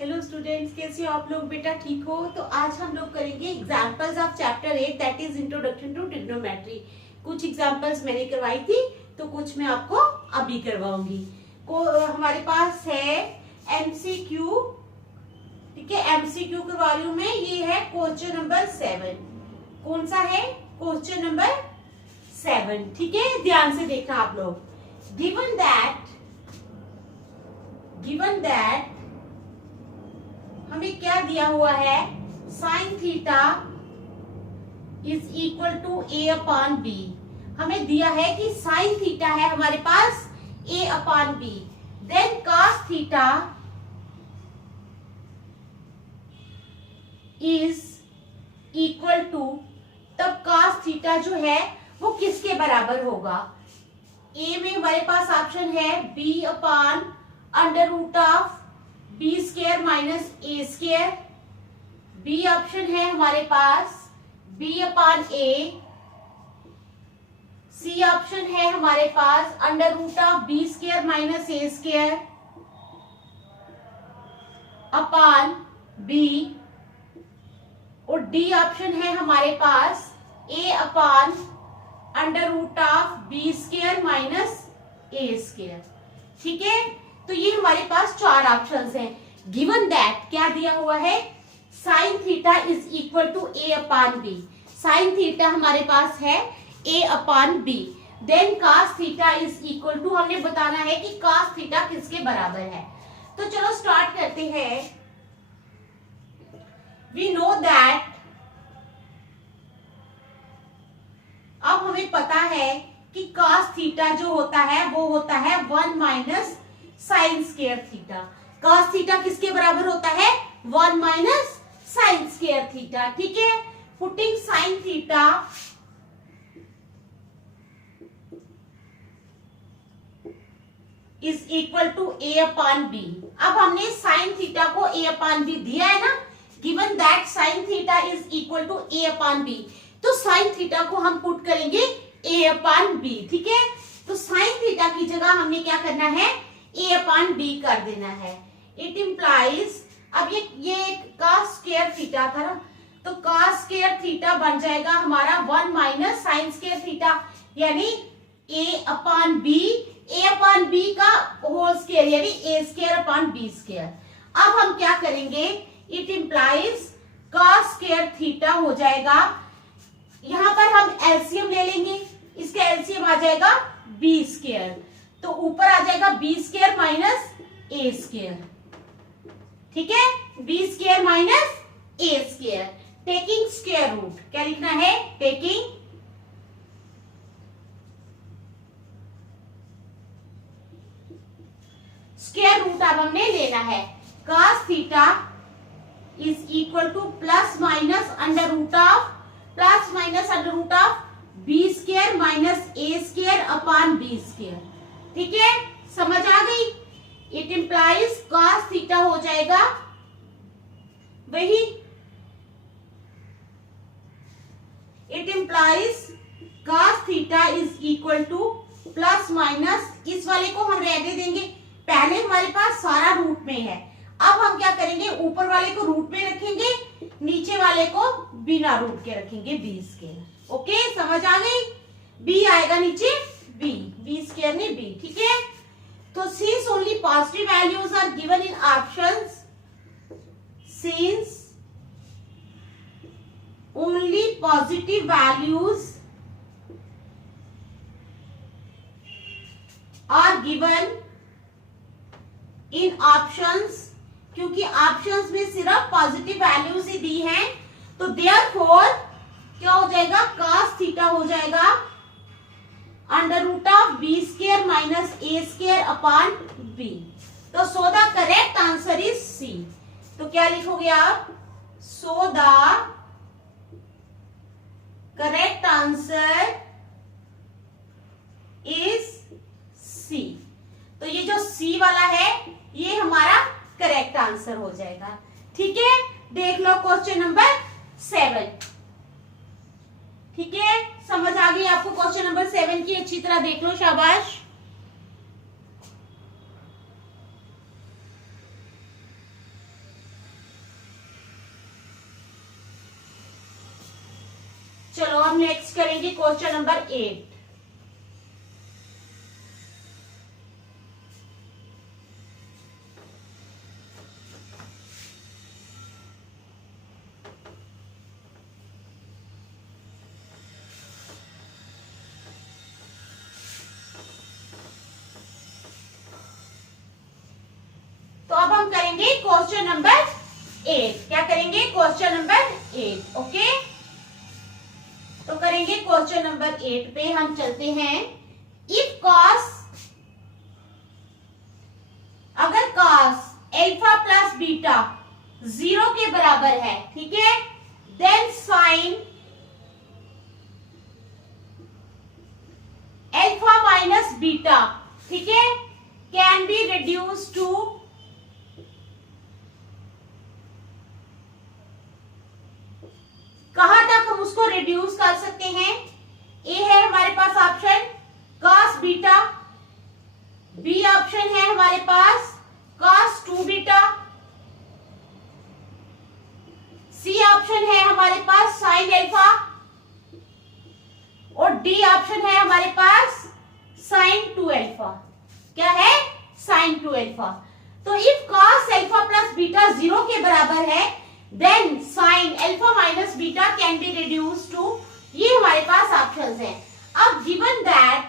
Hello students, कैसे हो आप लोग? बेटा ठीक हो? तो आज हम लोग करेंगे examples of chapter 8 that is introduction to trigonometry. कुछ एग्जांपल्स मैंने करवाई थी तो कुछ मैं आपको अभी करवाऊंगी। हमारे पास है एमसीक्यू, ठीक है। एमसीक्यू करवा रही हूं मैं। ये है क्वेश्चन नंबर 7। कौन सा है? क्वेश्चन नंबर 7, ठीक है। ध्यान से देखना आप लोग। गिवन दैट हमें क्या दिया हुआ है? Sine theta is equal to A upon b. हमें दिया है कि साइन थीटा है हमारे पास a upon b, then cos theta is equal to, तब कॉस थीटा जो है वो किसके बराबर होगा? ए में हमारे पास ऑप्शन है b upon under root of B square minus A square. B option है हमारे पास b upon a. C option है हमारे पास under root of B square minus A square upon b. और डी ऑप्शन है हमारे पास a upon under root of B square minus A square, ठीक है। तो ये हमारे पास चार ऑप्शंस हैं। गिवन दैट क्या दिया हुआ है? Sine theta is equal to A upon b. Sine theta हमारे पास है a upon b, then cos theta is equal to, हमने बताना है कि कॉस थीटा किसके बराबर है। तो चलो स्टार्ट करते हैं। वी नो दैट, अब हमें पता है कि कॉस थीटा जो होता है वो होता है 1 minus sine square theta. Cos theta किसके बराबर होता है? 1 माइनस साइन स्क्वायर थीटा, ठीक है। Putting sine theta is equal to A upon B. अब हमने साइन थीटा को ए अपॉन बी दिया है ना। Given that sine theta is equal to A upon B, तो साइन थीटा को हम पुट करेंगे ए अपॉन बी, ठीक है। तो साइन थीटा की जगह हमने क्या करना है? ए अपॉन बी कर देना है। इट इम्प्लाइज, अब ये कॉस स्क्वायर थीटा था ना, तो कॉस स्क्वायर थीटा बन जाएगा हमारा 1 माइनस साइन स्क्वायर थीटा, यानी ए अपॉन बी। ए अपॉन बी का होल स्क्वायर यानी ए स्क्वायर अपॉन बी स्क्वायर। अब हम क्या करेंगे? It implies cos square theta हो जाएगा, यहां पर हम एलसीएम ले लेंगे, इसका एलसीएम आ जाएगा बी स्क्वायर, तो ऊपर आ जाएगा बी स्क्वायर माइनस ए स्क्वायर, ठीक है। बी स्क्वायर माइनस ए स्क्वायर, टेकिंग स्क्वायर रूट। क्या लिखना है? टेकिंग स्क्वायर रूट अब हमने लेना है। Cos theta is equal to plus minus under root of B square minus A square upon B square, ठीक है। समझ आ गई? इट इंप्लाइज कॉस थीटा हो जाएगा वही, it implies cos theta is equal to plus minus, इस वाले को हम रहने देंगे, पहले हमारे पास सारा रूट में है। अब हम क्या करेंगे? ऊपर वाले को रूट में रखेंगे, नीचे वाले को बिना रूट के रखेंगे बी स्क्वायर। ओके, समझ आ गई? बी आएगा नीचे बी, बी स्क्वायर ने बी, ठीक है। तो since only positive values are given in options, since only positive values are given in options, क्योंकि ऑप्शंस में सिर्फ पॉजिटिव वैल्यूज ही दी हैं, तो देयरफॉर क्या हो जाएगा? कॉस थीटा हो जाएगा under root of B square minus A square upon B. तो so the correct answer is C. तो क्या लिखोगे आप? So the correct answer is C. तो ये जो सी वाला है ये हमारा करेक्ट आंसर हो जाएगा, ठीक है। देख लो क्वेश्चन नंबर 7, ठीक है। समझ आ गई आपको क्वेश्चन नंबर 7 की? अच्छी तरह देख लो, शाबाश। चलो हम नेक्स्ट करेंगे क्वेश्चन नंबर 8। तो अब हम करेंगे क्वेश्चन नंबर 8। क्या करेंगे? Question number 8। ओके, तो करेंगे क्वेश्चन नंबर 8 पे हम चलते हैं। इफ कॉस, अगर कॉस अल्फा प्लस बीटा 0 के बराबर है, ठीक है, then sine alpha minus beta, ठीक है, कैन बी रिड्यूस टू, कहां तक हम उसको रिड्यूस कर सकते हैं? ए है हमारे पास option cos beta, B option है हमारे पास cos 2 बीटा, सी ऑप्शन है हमारे पास sin अल्फा, और डी ऑप्शन है हमारे पास sin 2 अल्फा। क्या है? sin 2 alpha. तो if cos alpha plus beta 0 के बराबर है, then sin alpha minus beta can be reduce to, ये हमारे पास ऑप्शंस हैं। अब गिवन दैट,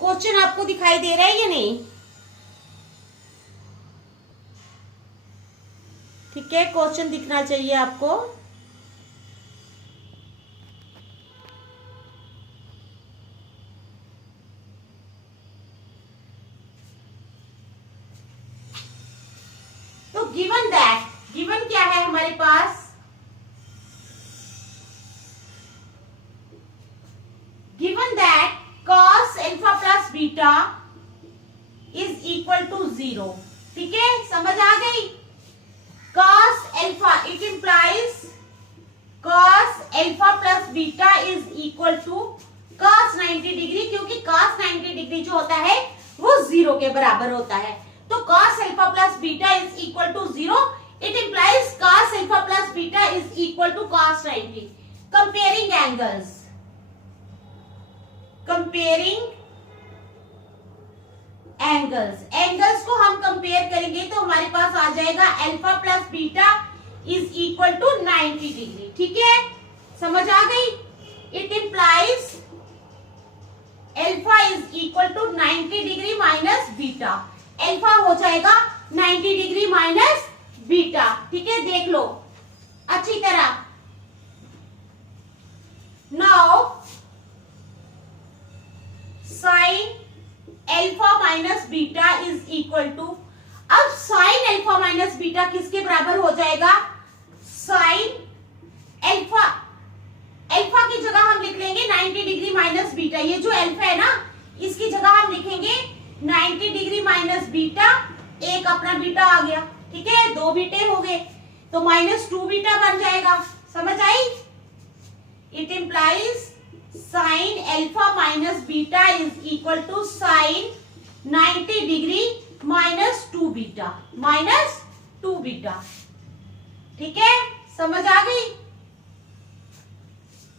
क्वेश्चन आपको दिखाई दे रहा है या नहीं? ठीक है, क्वेश्चन दिखना चाहिए आपको। तो गिवन दैट, गिवन क्या है हमारे पास? Given that cos alpha plus beta is equal to 0, ठीक है, समझ आ गई? cos alpha, it implies cos alpha plus beta is equal to cos 90 degree, क्योंकि cos 90 डिग्री जो होता है वो 0 के बराबर होता है। तो cos alpha plus beta is equal to 0, it implies cos alpha plus beta is equal to cos 90। Comparing angles, comparing angles, angles को हम कंपेयर करेंगे तो हमारे पास आ जाएगा alpha plus beta is equal to 90 degree, ठीक है, समझ आ गई? It implies alpha is equal to 90 degree minus beta, alpha हो जाएगा 90 डिग्री माइनस बीटा, ठीक है, देख लो अच्छी तरह। Now sine alpha minus beta is equal to, अब साइन अल्फा माइनस बीटा किसके बराबर हो जाएगा? साइन अल्फा, अल्फा की जगह हम लिख लेंगे 90 डिग्री माइनस बीटा, ये जो अल्फा है ना इसकी जगह हम लिखेंगे 90 डिग्री माइनस बीटा, एक अपना बीटा आ गया, ठीक है, दो बीटे हो गए तो -2 बीटा बन जाएगा, समझ आई? It implies sine alpha minus beta is equal to sine 90 degree -2 beta, -2 beta, ठीक है, समझ आ गई?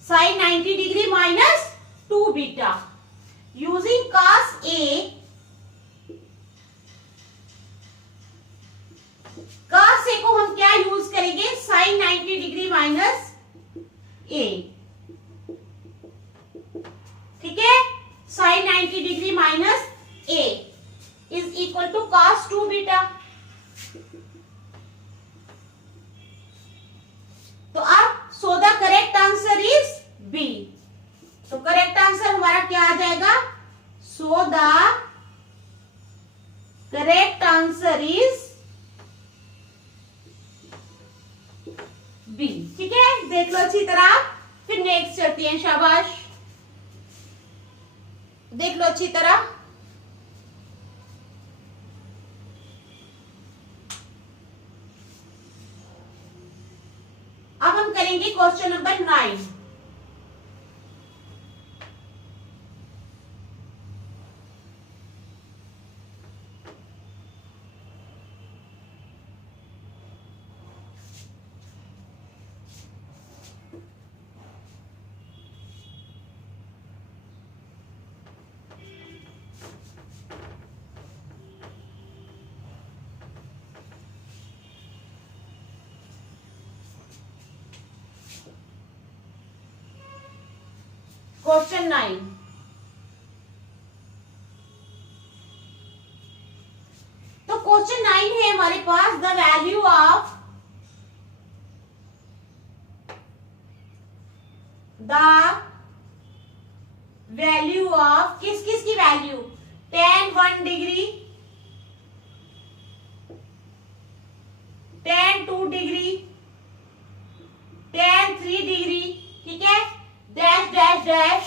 Sine 90 degree -2 beta using cos A, cos A को हम क्या यूज करेंगे? साइन 90 डिग्री माइनस A, ठीक है, sine 90 degree minus A is equal to cos 2 beta. तो अब so the correct answer is B, तो करेक्ट आंसर हमारा क्या आ जाएगा? So the correct answer is B, ठीक है, देख लो अच्छी तरह। फिर नेक्स्ट चलती है, शाबाश, देख लो अच्छी तरह। अब हम करेंगे क्वेश्चन नंबर 9। क्वेश्चन 9। तो क्वेश्चन 9 है हमारे पास, द वैल्यू ऑफ किस किस की value, tan 1 degree, tan 2 degree, tan 3 degree, ठीक है, dash dash dash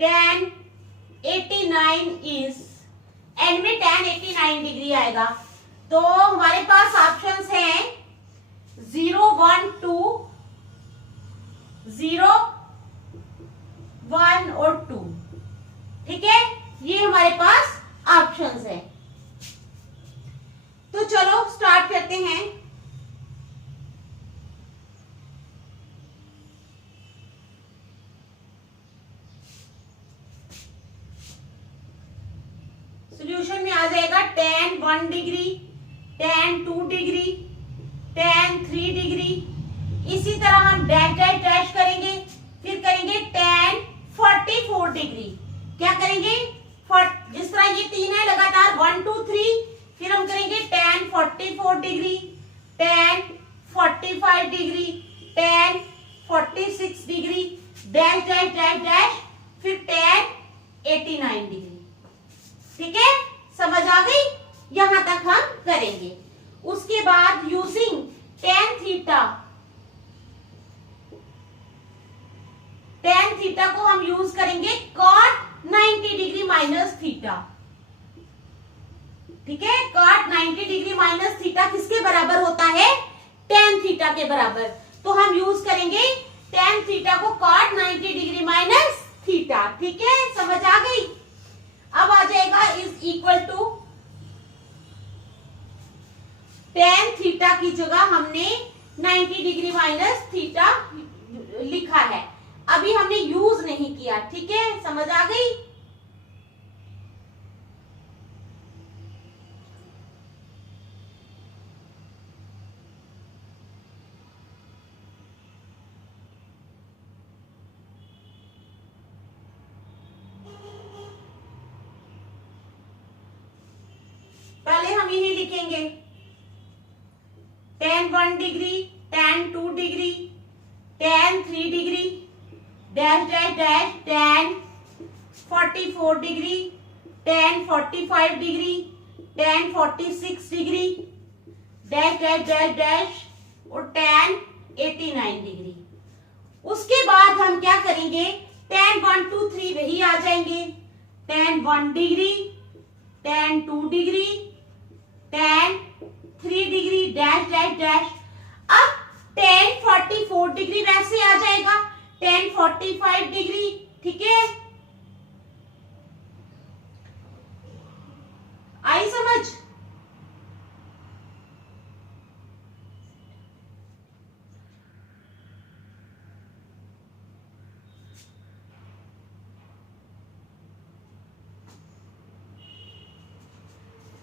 tan 89 is, and में tan 89 डिग्री आएगा। तो हमारे पास ऑप्शंस हैं 0 1 2, 0 1 और 2, ठीक है, ये हमारे पास ऑप्शंस है। तो चलो स्टार्ट करते हैं। सॉल्यूशन में आ जाएगा tan 1 degree, tan 2 degree, tan 3 degree. इसी तरह हम डैश डैश डैश करेंगे, फिर करेंगे tan 44 डिग्री। क्या करेंगे, जिस तरह ये तीन है लगातार 1 2 3, फिर हम करेंगे tan 44 degree, tan 45 degree, tan 46 degree, dash dash dash dash, फिर tan 89 डिग्री। ठीक है, समझ आ गई, यहां तक हम करेंगे। उसके बाद using tan theta, tan theta को हम यूज करेंगे cot 90 डिग्री माइनस थीटा। ठीक है, cot 90 डिग्री माइनस थीटा किसके बराबर होता है, tan थीटा के बराबर। तो हम यूज करेंगे tan थीटा को cot 90 डिग्री माइनस थीटा। ठीक है, समझ आ गई। अब आ जाएगा is equal to, tan theta की जगह हमने 90 डिग्री माइनस थीटा लिखा है, अभी हमने यूज नहीं किया। ठीक है, समझ आ गई। पहले हम यही लिखेंगे tan 1 degree, tan 2 degree, tan 3 degree, dash dash dash tan 44 degree, tan 45 degree, tan 46 degree, dash dash dash dash और tan 89 डिग्री। उसके बाद हम क्या करेंगे, tan 1 2 3 वही आ जाएंगे, tan 1 degree, tan 2 degree, tan 3 degree, dash dash dash. अब tan 44 degree वैसे आ जाएगा, tan 45 डिग्री। ठीक है, आई समझ।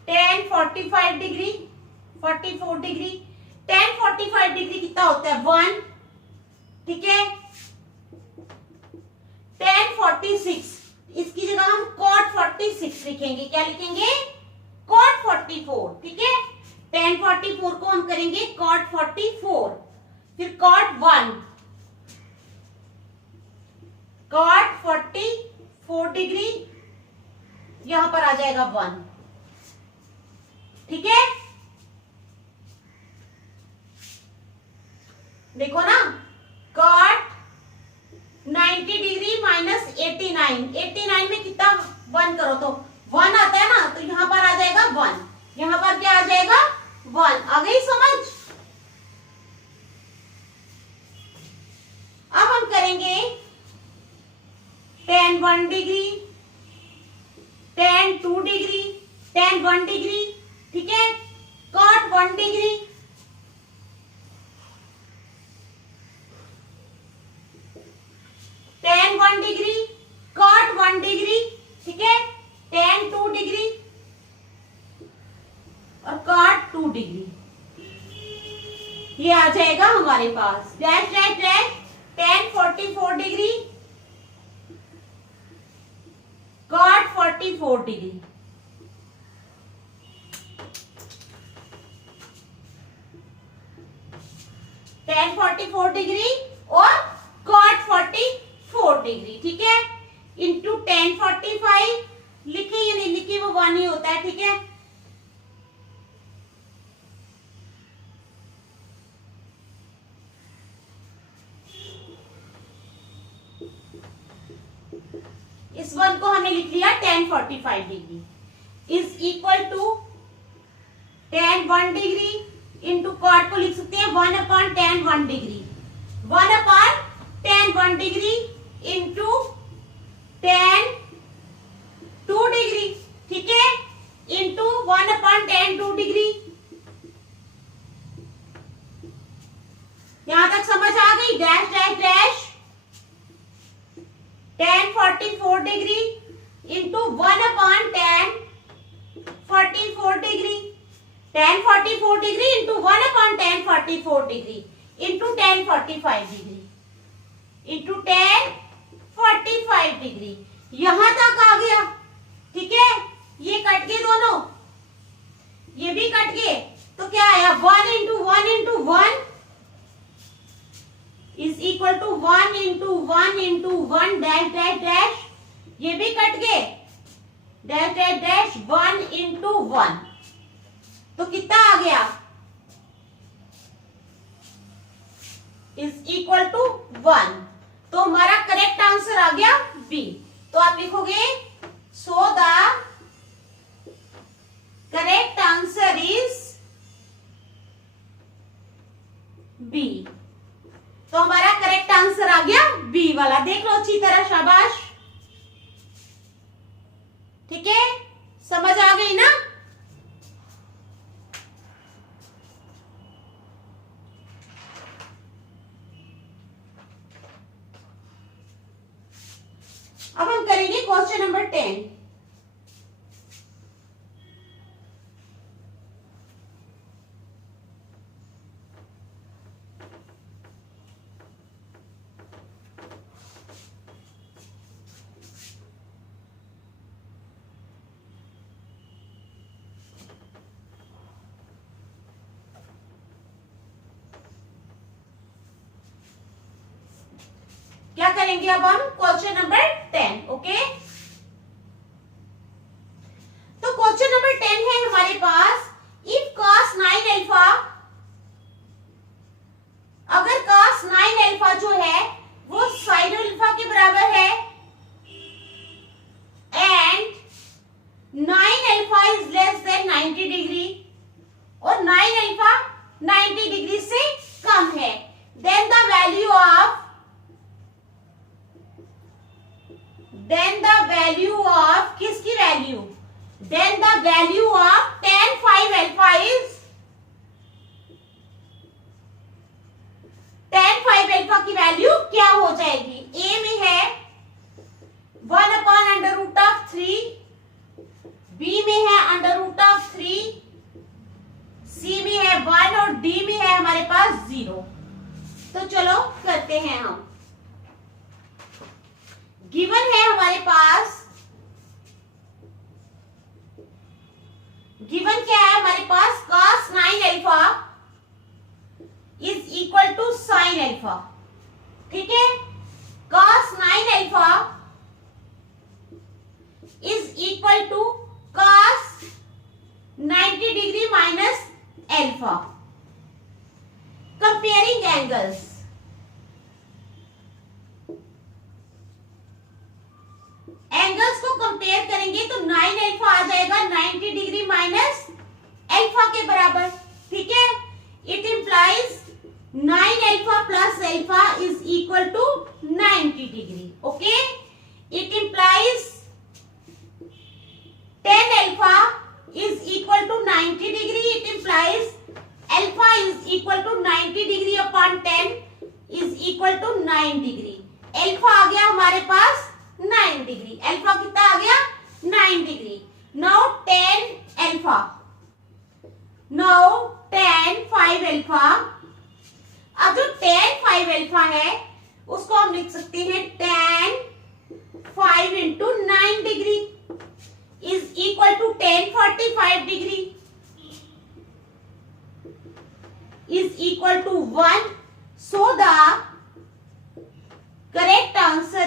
tan 45 degree, 44 degree, tan 45 degree कितना होता है 1। ठीक है, tan 46, इसकी जगह हम cot 46 लिखेंगे। क्या लिखेंगे, cot 44। ठीक है, tan 44 को हम करेंगे cot 44, फिर cot 1, cot 44 डिग्री, यहां पर आ जाएगा 1। ठीक है, देखो ना, cot 90 डिग्री माइनस 89, 89 में कितना 1 करो तो 1 आता है ना, तो यहां पर आ जाएगा 1, यहां पर क्या आ जाएगा 1। आ गई समझ। अब हम करेंगे tan 1 degree, tan 2 degree, tan 1 degree. ठीक है, cot 1 degree, tan 1 degree, cot 1 degree. ठीक है, tan 2 डिग्री और cot 2 डिग्री। ये आ जाएगा हमारे पास, dash dash dash tan 44 degree, cot 44 degree. tan 44 degree और cot 44 डिग्री, ठीक है, इंटू tan 45, लिखे या नहीं लिखे वो वन ही होता है, ठीक है। इस वन को हमने लिख लिया tan 45 degree is equal to tan 1 degree into cot को लिख सकते हैं 1/tan 1 degree, 1/tan 1 degree into tan 2 degree, ठीक है, इंटू 1/tan 2 डिग्री। यहां तक समझ आ गई? Dash dash dash tan 44 degree into 1/tan 44 degree, tan 44 degree into 1/tan 44 degree into tan 45 degree into tan 45 degree. यहां तक आ गया, ठीक है। ये कट गए दोनों, ये भी कट गए, तो क्या आया 1 into 1 into 1 is equal to 1 into 1 into 1 dash dash dash, ये भी कट गए, डैश डैश डैश 1 इंटू 1, तो कितना आ गया इज इक्वल टू 1। तो हमारा करेक्ट आंसर आ गया बी। तो आप लिखोगे so the correct answer is B. तो हमारा करेक्ट आंसर आ गया बी वाला। देख लो अच्छी तरह, शाबाश, ठीक है, समझ आ गई ना। अब हम करेंगे क्वेश्चन नंबर 10। क्या करेंगे अब हम क्वेश्चन नंबर 10, ओके। तो क्वेश्चन नंबर 10 है हमारे पास, इफ cos 9 अल्फा, अगर cos 9 अल्फा जो है वो sin अल्फा के बराबर है and 9 alpha is less than 90 degree और 9 अल्फा 90 डिग्री से कम है, देन द वैल्यू ऑफ किसकी value, then the value of tan 5 alpha is, tan 5 alpha की वैल्यू क्या हो जाएगी। ए में है 1/√3, बी में है √3, सी में है 1 और डी में है हमारे पास 0। तो चलो करते हैं हम। गिवन है हमारे पास, गिवन क्या है हमारे पास, cos 9 alpha is equal to sin alpha, ठीक है। cos 9 alpha is equal to cos 90 degree minus alpha. Comparing angles, angles को कंपेयर करेंगे तो 9 अल्फा आ जाएगा 90 डिग्री माइनस अल्फा के बराबर, ठीक है। It implies 9 alpha plus alpha is equal to 90 degree, okay. It implies 10 alpha is equal to 90 degree, it implies alpha is equal to 90 degree upon 10 is equal to 9 degree. Alpha आ गया हमारे पास 9 degree, alpha कितना आ गया 9 degree. Now tan alpha, now tan 5 alpha. अब जो tan 5 alpha है उसको हम लिख सकते हैं tan 5 into 9 degree is equal to tan 45 degree is equal to 1. So the correct answer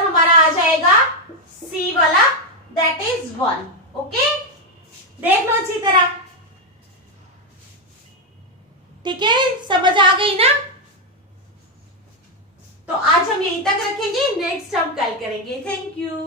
हमारा आ जाएगा C वाला, that is 1. ओके, देख लो अच्छी तरह, ठीक है, समझ आ गई ना? तो आज हम यहीं तक रखेंगे, नेक्स्ट हम कल करेंगे. Thank you.